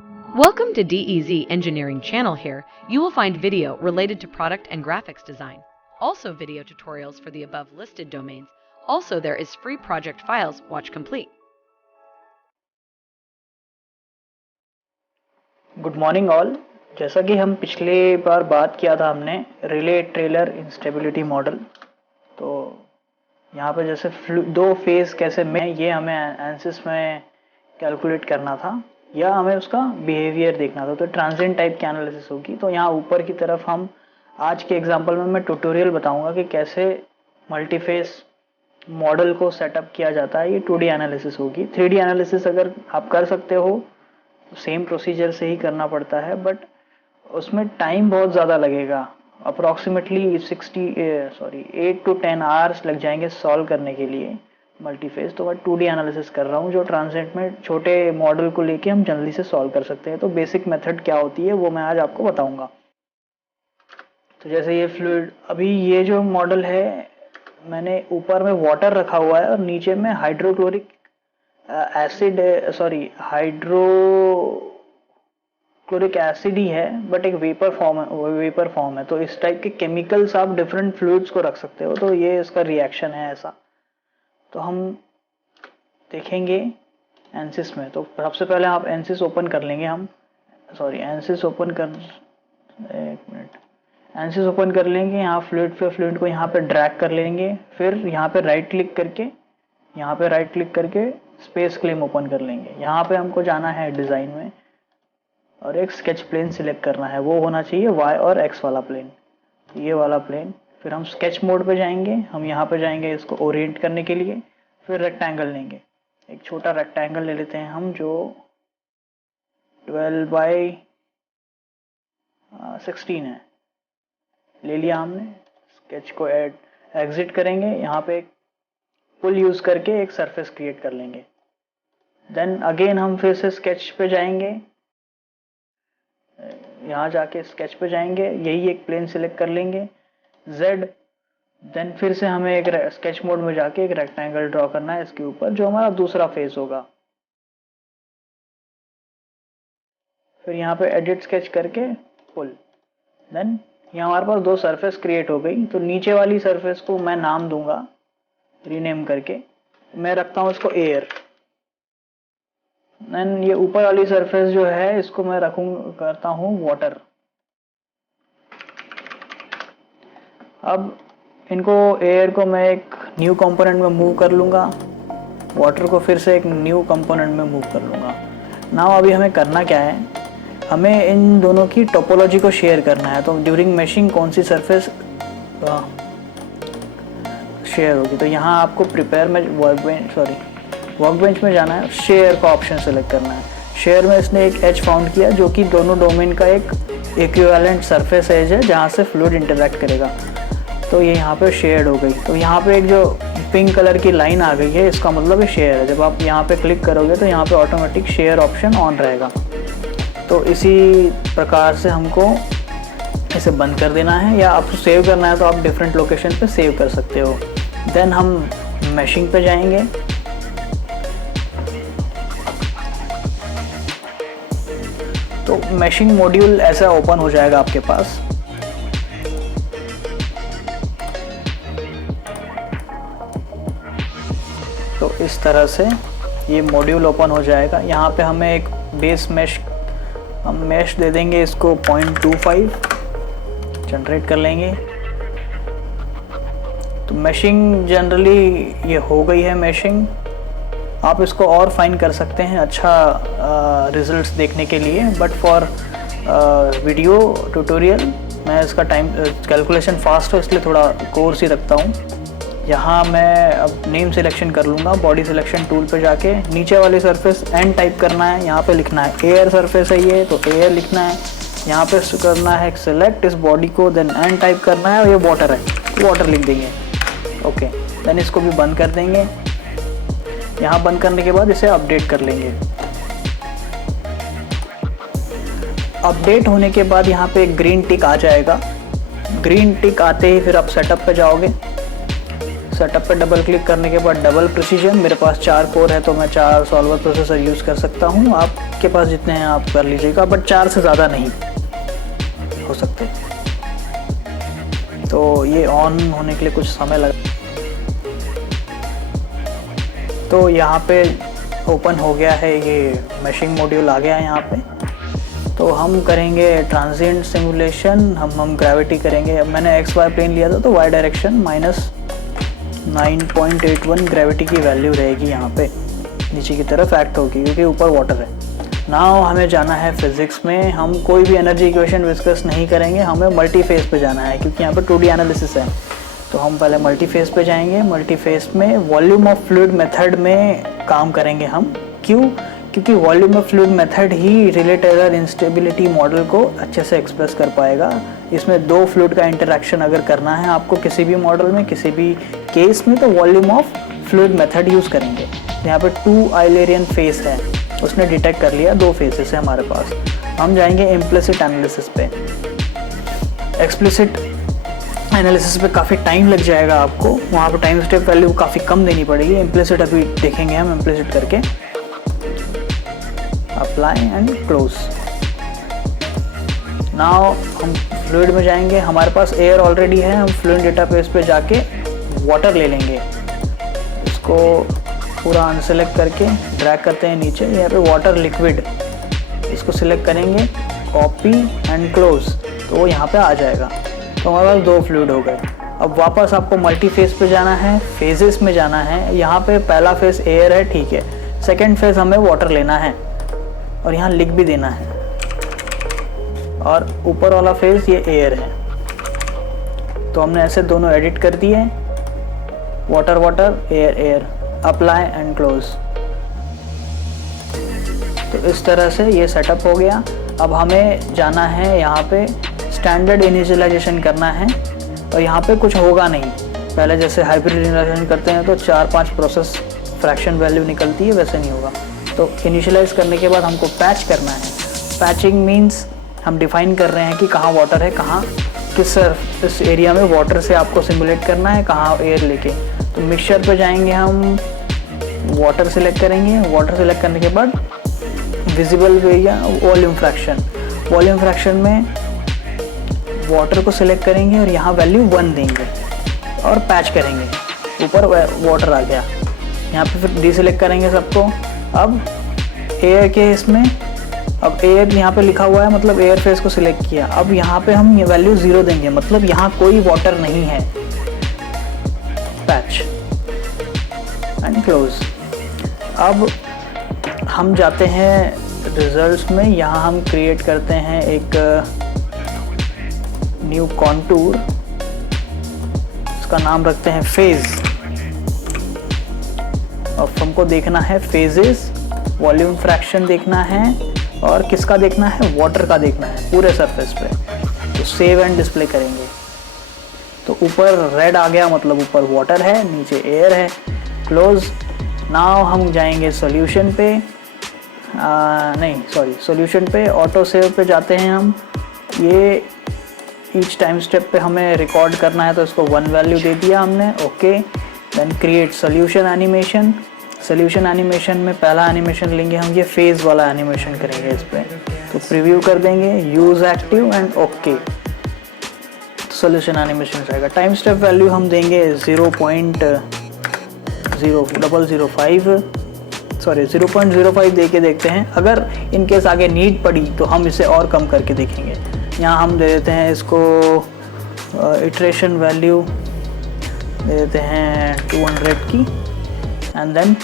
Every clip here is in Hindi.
Welcome to DEZ Engineering channel. Here, you will find video related to product and graphics design. Also video tutorials for the above listed domains. Also there is free project files. Watch complete. Good morning all. जैसा कि हम पिछले बार बात किया था हमने रिले ट्रेलर इंस्टेबिलिटी मॉडल, तो यहाँ पे जैसे दो फेज कैसे में ये हमें एनसिस में कैलकुलेट करना था या हमें उसका बिहेवियर देखना था, तो ट्रांजिएंट टाइप की एनालिसिस होगी। तो यहाँ ऊपर की तरफ हम आज के एग्जांपल में मैं ट्यूटोरियल बताऊंगा कि कैसे मल्टीफेस मॉडल को सेटअप किया जाता है। ये 2D एनालिसिस होगी। 3D एनालिसिस अगर आप कर सकते हो सेम प्रोसीजर से ही करना पड़ता है, बट उसमें टाइम बहुत ज़्यादा लगेगा। अप्रॉक्सीमेटली 8 to 10 आवर्स लग जाएंगे सॉल्व करने के लिए मल्टीफेज। तो मैं 2D एनालिसिस कर रहा हूँ जो ट्रांजिएंट में छोटे मॉडल को लेके हम जल्दी से सॉल्व कर सकते हैं। तो बेसिक मेथड क्या होती है वो मैं आज आपको बताऊंगा। तो जैसे ये फ्लूइड, अभी ये जो मॉडल है मैंने ऊपर में वाटर रखा हुआ है और नीचे में हाइड्रोक्लोरिक हाइड्रोक्लोरिक एसिड ही है, बट एक वेपर फॉर्म है। तो इस टाइप के केमिकल्स आप डिफरेंट फ्लूइड्स को रख सकते हो। तो ये इसका रिएक्शन है ऐसा। तो हम देखेंगे एनसिस में। तो सबसे पहले आप एनसिस ओपन कर लेंगे। एनसिस ओपन कर लेंगे। यहाँ फ्लूइड को यहाँ पे ड्रैग कर लेंगे। फिर यहाँ पे राइट क्लिक करके स्पेस क्लेम ओपन कर लेंगे। यहाँ पे हमको जाना है डिजाइन में और एक स्केच प्लेन सिलेक्ट करना है। वो होना चाहिए y और x वाला प्लेन, ये वाला प्लेन। फिर हम स्केच मोड पे जाएंगे। हम यहाँ पे जाएंगे इसको ओरिएंट करने के लिए। फिर रेक्टेंगल लेंगे, एक छोटा रेक्टेंगल ले लेते हैं हम जो 12/16 है, ले लिया हमने। स्केच को एग्जिट करेंगे। यहाँ पे एक पुल यूज करके एक सरफेस क्रिएट कर लेंगे। देन अगेन हम फिर से स्केच पे जाएंगे। यहाँ जाके स्केच पे जाएंगे, यही एक प्लेन सिलेक्ट कर लेंगे Z। देन फिर से हमें एक स्केच मोड में जाके एक रेक्टेंगल ड्रॉ करना है इसके ऊपर, जो हमारा दूसरा फेस होगा। फिर यहाँ पे एडिट स्केच करके पुल। देन यहाँ हमारे पास दो सरफेस क्रिएट हो गई। तो नीचे वाली सरफेस को मैं नाम दूंगा, रीनेम करके मैं रखता हूँ इसको एयर। देन ये ऊपर वाली सरफेस जो है इसको मैं करता हूँ वाटर। अब इनको एयर को मैं एक न्यू कंपोनेंट में मूव कर लूँगा, वाटर को फिर से एक न्यू कंपोनेंट में मूव कर लूँगा। नाउ अभी हमें करना क्या है, हमें इन दोनों की टोपोलॉजी को शेयर करना है। तो ड्यूरिंग मैशिंग कौन सी सरफेस शेयर होगी। तो यहाँ आपको प्रिपेयर में वर्कबेंच में जाना है, शेयर का ऑप्शन सेलेक्ट करना है। शेयर में इसने एक एज फाउंड किया जो कि दोनों डोमेन का एक इक्विवेलेंट सरफेस एज है जहाँ से फ्लूइड इंटरैक्ट करेगा। तो ये यहाँ पे शेयर्ड हो गई। तो यहाँ पे एक जो पिंक कलर की लाइन आ गई है, इसका मतलब है शेयर है। जब आप यहाँ पे क्लिक करोगे तो यहाँ पे ऑटोमेटिक शेयर ऑप्शन ऑन रहेगा। तो इसी प्रकार से हमको इसे बंद कर देना है, या आपको सेव करना है तो आप डिफरेंट लोकेशन पे सेव कर सकते हो। देन हम मैशिंग पे जाएंगे। तो मैशिंग मॉड्यूल ऐसा ओपन हो जाएगा आपके पास। तो इस तरह से ये मॉड्यूल ओपन हो जाएगा। यहाँ पे हमें एक बेस मैश दे देंगे, इसको 0.25 जनरेट कर लेंगे। तो मैशिंग जनरली ये हो गई है मैशिंग। आप इसको और फाइन कर सकते हैं अच्छा रिजल्ट्स देखने के लिए, बट फॉर वीडियो ट्यूटोरियल मैं इसका टाइम कैलकुलेशन फास्ट हो इसलिए थोड़ा कोर्स ही रखता हूँ। यहाँ मैं अब नेम सिलेक्शन कर लूँगा। बॉडी सिलेक्शन टूल पे जाके नीचे वाली सरफेस एन टाइप करना है। यहाँ पे लिखना है एयर सरफेस है ये, तो एयर लिखना है। यहाँ पे करना है सेलेक्ट इस बॉडी को, देन एन टाइप करना है और ये वाटर है, वाटर लिख देंगे। ओके, देन इसको भी बंद कर देंगे। यहाँ बंद करने के बाद इसे अपडेट कर लेंगे। अपडेट होने के बाद यहाँ पे एक ग्रीन टिक आ जाएगा। ग्रीन टिक आते ही फिर आप सेटअप पे जाओगे। सेटअप पे डबल क्लिक करने के बाद डबल प्रिसीजन, मेरे पास 4 कोर है तो मैं 4 सॉल्वर प्रोसेसर यूज़ कर सकता हूँ। आप आपके पास जितने हैं आप कर लीजिएगा, बट 4 से ज़्यादा नहीं हो सकते। तो ये ऑन होने के लिए कुछ समय लगा। तो यहाँ पे ओपन हो गया है, ये मैशिंग मॉड्यूल आ गया है यहाँ पे। तो हम करेंगे ट्रांजिएंट सिमुलेशन, हम ग्रेविटी करेंगे। मैंने एक्स वाई प्लेन लिया था तो वाई डायरेक्शन -9.81 ग्रेविटी की वैल्यू रहेगी यहाँ पे, नीचे की तरफ एक्ट होगी क्योंकि ऊपर वाटर है। नाउ हमें जाना है फिजिक्स में। हम कोई भी एनर्जी इक्वेशन डिस्कस नहीं करेंगे, हमें मल्टी फेज पे जाना है क्योंकि यहाँ पे 2D एनालिसिस है। तो हम पहले मल्टी फेज पे जाएंगे। मल्टी फेज में वॉल्यूम ऑफ फ्लूइड मेथड में काम करेंगे हम। क्यों? क्योंकि volume of fluid method he relate error instability model को अच्छे से एक्सप्रेस कर पाएगा। इसमें दो फ्लूइड का इंटरेक्शन अगर करना है आपको किसी भी मॉडल में, किसी भी केस में, तो volume of fluid method use करेंगे। यहाँ पे 2 आइलेरियन फेस है, उसने डिटेक्ट कर लिया 2 फेसेस है हमारे पास। हम जाएंगे इम्प्लिसिट एनालिसिस पे। एक्सप्लिसिट एनालिसिस पे काफ़ी टाइम लग जाएगा आपको, वहाँ पे टाइम स्टेप वैल्यू काफ़ी कम देनी पड़ेगी। इम्प्लिसिट अभी देखेंगे हम, इम्प्लिसिट करके अप्लाई एंड क्लोज। नाउ हम फ्लूइड में जाएंगे, हमारे पास एयर ऑलरेडी है। हम फ्लूइड डेटाबेस पे जाके वाटर ले लेंगे, इसको पूरा अनसेलेक्ट करके ड्रैग करते हैं नीचे। यहाँ पे वाटर लिक्विड, इसको सिलेक्ट करेंगे, कॉपी एंड क्लोज, तो वो यहाँ पे आ जाएगा। तो हमारे पास 2 फ्लूइड हो गए। अब वापस आपको मल्टी फेज पे जाना है, फेजेस में जाना है। यहाँ पे पहला फेज एयर है, ठीक है। सेकेंड फेज हमें वाटर लेना है और यहाँ लिख भी देना है, और ऊपर वाला फेज ये एयर है। तो हमने ऐसे दोनों एडिट कर दिए, water water, air air, apply and close. तो इस तरह से ये सेटअप हो गया। अब हमें जाना है यहाँ पे स्टैंडर्ड इनिशियलाइजेशन करना है, और यहाँ पे कुछ होगा नहीं। पहले जैसे हाइब्रिड इनिशियलाइजेशन करते हैं तो 4-5 प्रोसेस फ्रैक्शन वैल्यू निकलती है, वैसे नहीं होगा। तो इनिशियलाइज करने के बाद हमको पैच करना है। पैचिंग मीन्स हम डिफाइन कर रहे हैं कि कहाँ वाटर है, कहाँ किस इस एरिया में वाटर से आपको सिमुलेट करना है, कहाँ एयर लेके। तो मिक्सचर पे जाएंगे, हम वाटर सिलेक्ट करेंगे। वाटर सिलेक्ट करने के बाद visible area volume fraction, volume fraction में वाटर को सिलेक्ट करेंगे और यहाँ वैल्यू 1 देंगे और पैच करेंगे। ऊपर वाटर आ गया, यहाँ पे फिर डीसिलेक्ट करेंगे सबको। अब एयर के इसमें, अब एयर यहाँ पे लिखा हुआ है, मतलब एयर फेस को सिलेक्ट किया। अब यहाँ पे हम ये वैल्यू 0 देंगे, मतलब यहाँ कोई वाटर नहीं है। Patch and close. अब हम जाते हैं रिजल्ट्स में, यहाँ हम क्रिएट करते हैं एक न्यू कॉन्टूर, इसका नाम रखते हैं फेज। अब हमको देखना है फेजेस, वॉल्यूम फ्रैक्शन देखना है, और किसका देखना है, वाटर का देखना है पूरे सरफेस पे। तो सेव एंड डिस्प्ले करेंगे। तो ऊपर रेड आ गया, मतलब ऊपर वाटर है, नीचे एयर है। क्लोज। नाउ हम जाएंगे सॉल्यूशन पे, सॉल्यूशन पे ऑटो सेव पे जाते हैं हम। ये ईच टाइम स्टेप पे हमें रिकॉर्ड करना है, तो इसको 1 वैल्यू दे दिया हमने। Okay, then create solution animation. Solution animation में पहला एनिमेशन लेंगे हम, ये फेज वाला एनिमेशन करेंगे इस पर। तो प्रीव्यू कर देंगे, use active and okay. Solution animation रहेगा। टाइम स्टेप वैल्यू हम देंगे 0.05 दे के देखते हैं। अगर इनकेस आगे नीड पड़ी तो हम इसे और कम करके देखेंगे। यहाँ हम दे देते हैं इसको इटरेशन वैल्यू दे देते हैं 200 की, एंड देन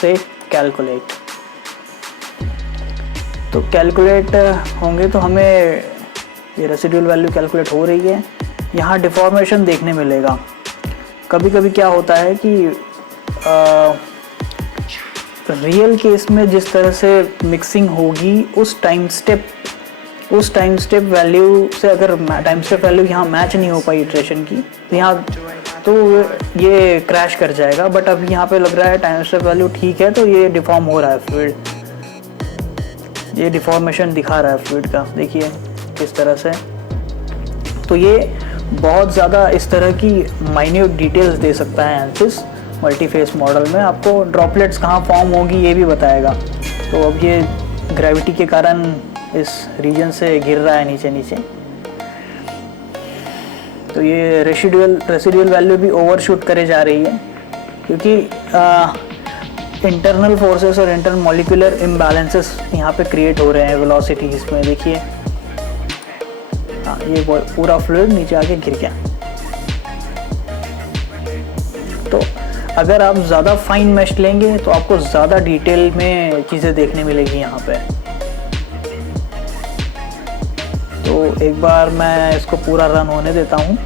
से कैलकुलेट। तो कैलकुलेट होंगे तो हमें ये रेसिड्यूल वैल्यू कैलकुलेट हो रही है। यहाँ डिफॉर्मेशन देखने मिलेगा। कभी कभी क्या होता है कि रियल केस में जिस तरह से मिक्सिंग होगी उस टाइम स्टेप वैल्यू से, अगर टाइम स्टेप वैल्यू यहाँ मैच नहीं हो पाई इटरेशन की, तो यहाँ तो ये क्रैश कर जाएगा। बट अभी यहाँ पे लग रहा है टाइम स्टेप वैल्यू ठीक है, तो ये डिफॉर्म हो रहा है फ्लूइड, ये डिफॉर्मेशन दिखा रहा है फ्लूइड का, देखिए किस तरह से। तो ये बहुत ज़्यादा इस तरह की माइन्यूट डिटेल्स दे सकता है एनालिसिस मल्टीफेस मॉडल में। आपको ड्रॉपलेट्स कहाँ फॉर्म होगी ये भी बताएगा। तो अब ये ग्रेविटी के कारण इस रीजन से गिर रहा है नीचे नीचे, तो ये रेसिडुअल वैल्यू भी ओवरशूट करे जा रही है, क्योंकि इंटरनल फोर्सेस और इंटर मॉलिक्यूलर इम्बैलेंसेस यहाँ पे क्रिएट हो रहे हैं वेलोसिटीज में। देखिए हाँ, ये पूरा फ्लूइड नीचे आके गिर गया। तो अगर आप ज़्यादा फाइन मेश लेंगे तो आपको ज़्यादा डिटेल में चीज़ें देखने मिलेगी यहाँ पे। तो एक बार मैं इसको पूरा रन होने देता हूँ,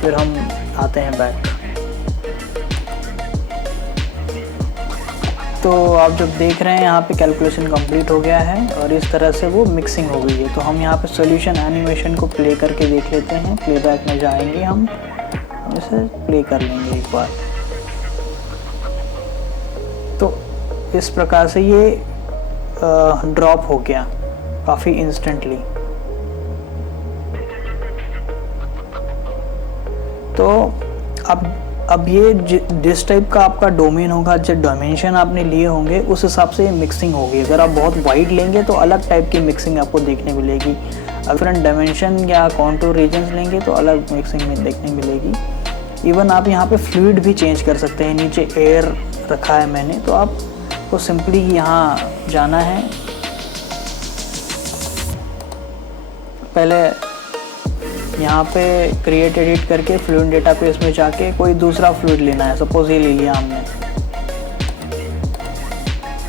फिर हम आते हैं बैक। तो आप जब देख रहे हैं यहाँ पे कैलकुलेशन कंप्लीट हो गया है और इस तरह से वो मिक्सिंग हो गई है। तो हम यहाँ पे सॉल्यूशन एनिमेशन को प्ले करके देख लेते हैं। प्लेबैक में जाएंगे, हम इसे प्ले कर लेंगे एक बार। तो इस प्रकार से ये ड्रॉप हो गया काफ़ी इंस्टेंटली। तो अब ये जिस टाइप का आपका डोमेन होगा, जो डायमेंशन आपने लिए होंगे उस हिसाब से मिक्सिंग होगी। अगर आप बहुत वाइड लेंगे तो अलग टाइप की मिक्सिंग आपको देखने मिलेगी। डिफरेंट डायमेंशन या कॉन्टूर रीजन्स लेंगे तो अलग मिक्सिंग में देखने मिलेगी। इवन आप यहाँ पे फ्लूइड भी चेंज कर सकते हैं। नीचे एयर रखा है मैंने, तो आपको सिंपली यहाँ जाना है। पहले यहाँ पे क्रिएट एडिट करके फ्लूइड डेटाबेस में जाके कोई दूसरा फ्लूइड लेना है। सपोज ये ले लिया हमने,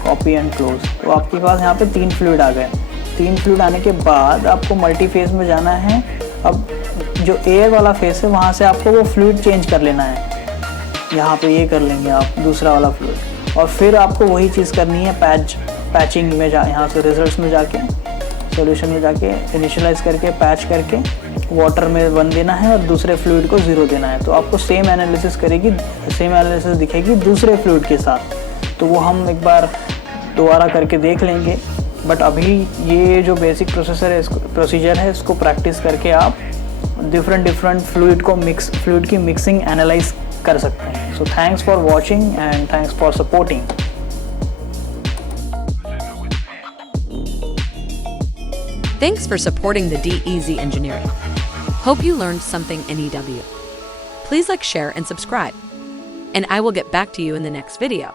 कॉपी एंड क्लोज। तो आपके पास यहाँ पे 3 फ्लूइड आ गए। 3 फ्लूइड आने के बाद आपको मल्टी फेज में जाना है। अब जो एयर वाला फेस है वहाँ से आपको वो फ्लूइड चेंज कर लेना है। यहाँ पे ये कर लेंगे आप दूसरा वाला फ्लूइड, और फिर आपको वही चीज़ करनी है पैचिंग में यहाँ से रिजल्ट्स में जाके, सॉल्यूशन में जाके इनिशियलाइज करके पैच करके वाटर में 1 देना है और दूसरे फ्लूइड को 0 देना है। तो आपको सेम एनालिसिस दिखेगी दूसरे फ्लूइड के साथ। तो वो हम एक बार दोबारा करके देख लेंगे। बट अभी ये जो बेसिक प्रोसीजर है इसको प्रैक्टिस करके आप डिफरेंट फ्लूइड की मिक्सिंग एनालाइज कर सकते हैं। So thanks for watching and thanks for supporting. Thanks for supporting the DEZ Engineering. Hope you learned something in EW. Please like, share, and subscribe. And I will get back to you in the next video.